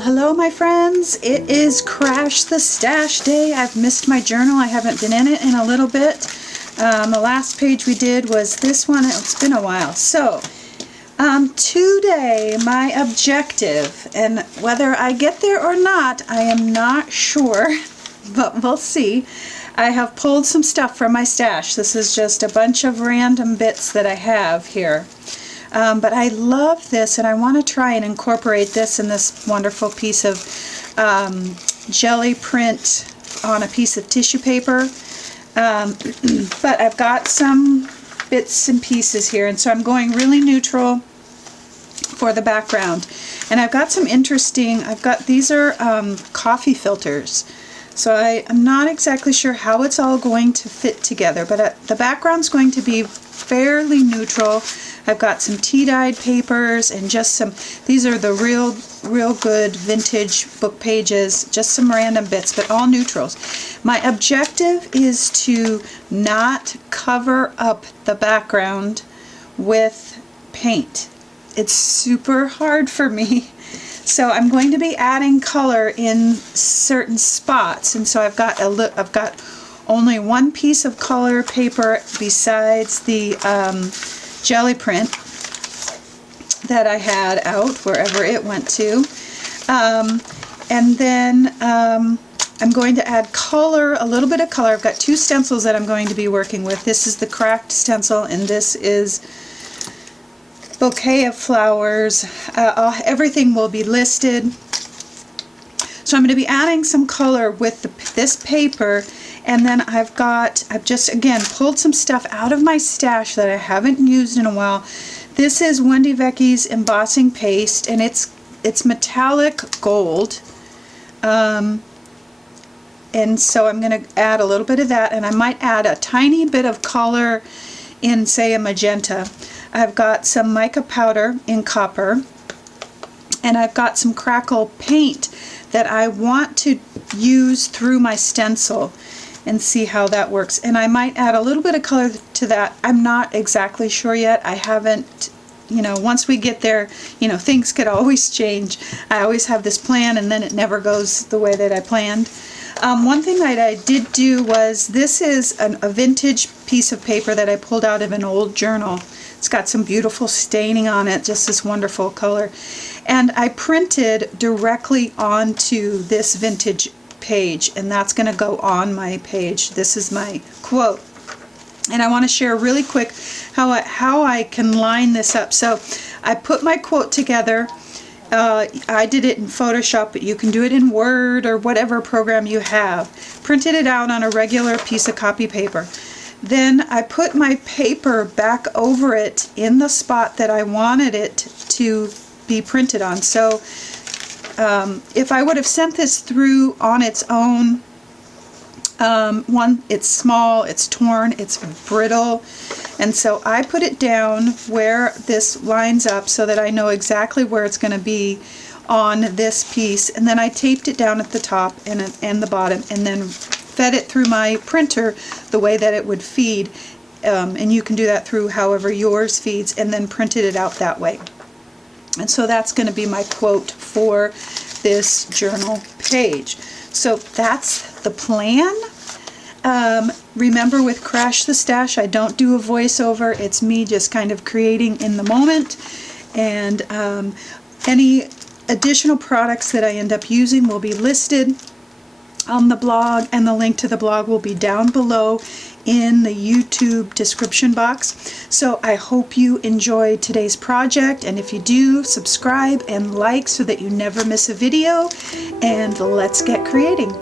Well, hello my friends. It is Crash the Stash Day. I've missed my journal. I haven't been in it in a little bit. The last page we did was this one. It's been a while. So, today my objective, and whether I get there or not, I am not sure, but we'll see. I have pulled some stuff from my stash. This is just a bunch of random bits that I have here. But I love this, and I want to try and incorporate this in this wonderful piece of jelly print on a piece of tissue paper. But I've got some bits and pieces here, and so I'm going really neutral for the background. And I've got some interesting, these are coffee filters. So I'm not exactly sure how it's all going to fit together, but the background's going to be fairly neutral. I've got some tea-dyed papers and just some, these are the real good vintage book pages, just some random bits, but all neutrals. My objective is to not cover up the background with paint. It's super hard for me. So I'm going to be adding color in certain spots, and so I've got only one piece of color paper besides the jelly print that I had out wherever it went to, and then I'm going to add color, a little bit of color. I've got two stencils that I'm going to be working with. This is the cracked stencil, and this is Bouquet of Flowers. Everything will be listed. So I'm going to be adding some color with this paper, and then I've just again pulled some stuff out of my stash that I haven't used in a while. This is Wendy Vecchi's embossing paste, and it's metallic gold. And so I'm going to add a little bit of that, and I might add a tiny bit of color in, say, a magenta. I've got some mica powder in copper, and I've got some crackle paint that I want to use through my stencil and see how that works. And I might add a little bit of color to that. I'm not exactly sure yet. I haven't, once we get there, things could always change. I always have this plan, and then it never goes the way that I planned. One thing that I did do was, this is a vintage piece of paper that I pulled out of an old journal. It's got some beautiful staining on it, just this wonderful color. And I printed directly onto this vintage page, and that's going to go on my page. This is my quote. And I want to share really quick how I can line this up. So I put my quote together. I did it in Photoshop, but you can do it in Word or whatever program you have. Printed it out on a regular piece of copy paper. Then I put my paper back over it in the spot that I wanted it to be printed on. So if I would have sent this through on its own, it's small, it's torn, it's brittle, and so I put it down where this lines up so that I know exactly where it's going to be on this piece, and then I taped it down at the top and the bottom, and then fed it through my printer the way that it would feed, and you can do that through however yours feeds, and then printed it out that way. And so that's going to be my quote for this journal page. So that's the plan. Remember, with Crash the Stash, I don't do a voiceover. It's me just kind of creating in the moment, and any additional products that I end up using will be listed on the blog, and the link to the blog will be down below in the YouTube description box. So I hope you enjoyed today's project, and if you do, subscribe and like so that you never miss a video, and let's get creating.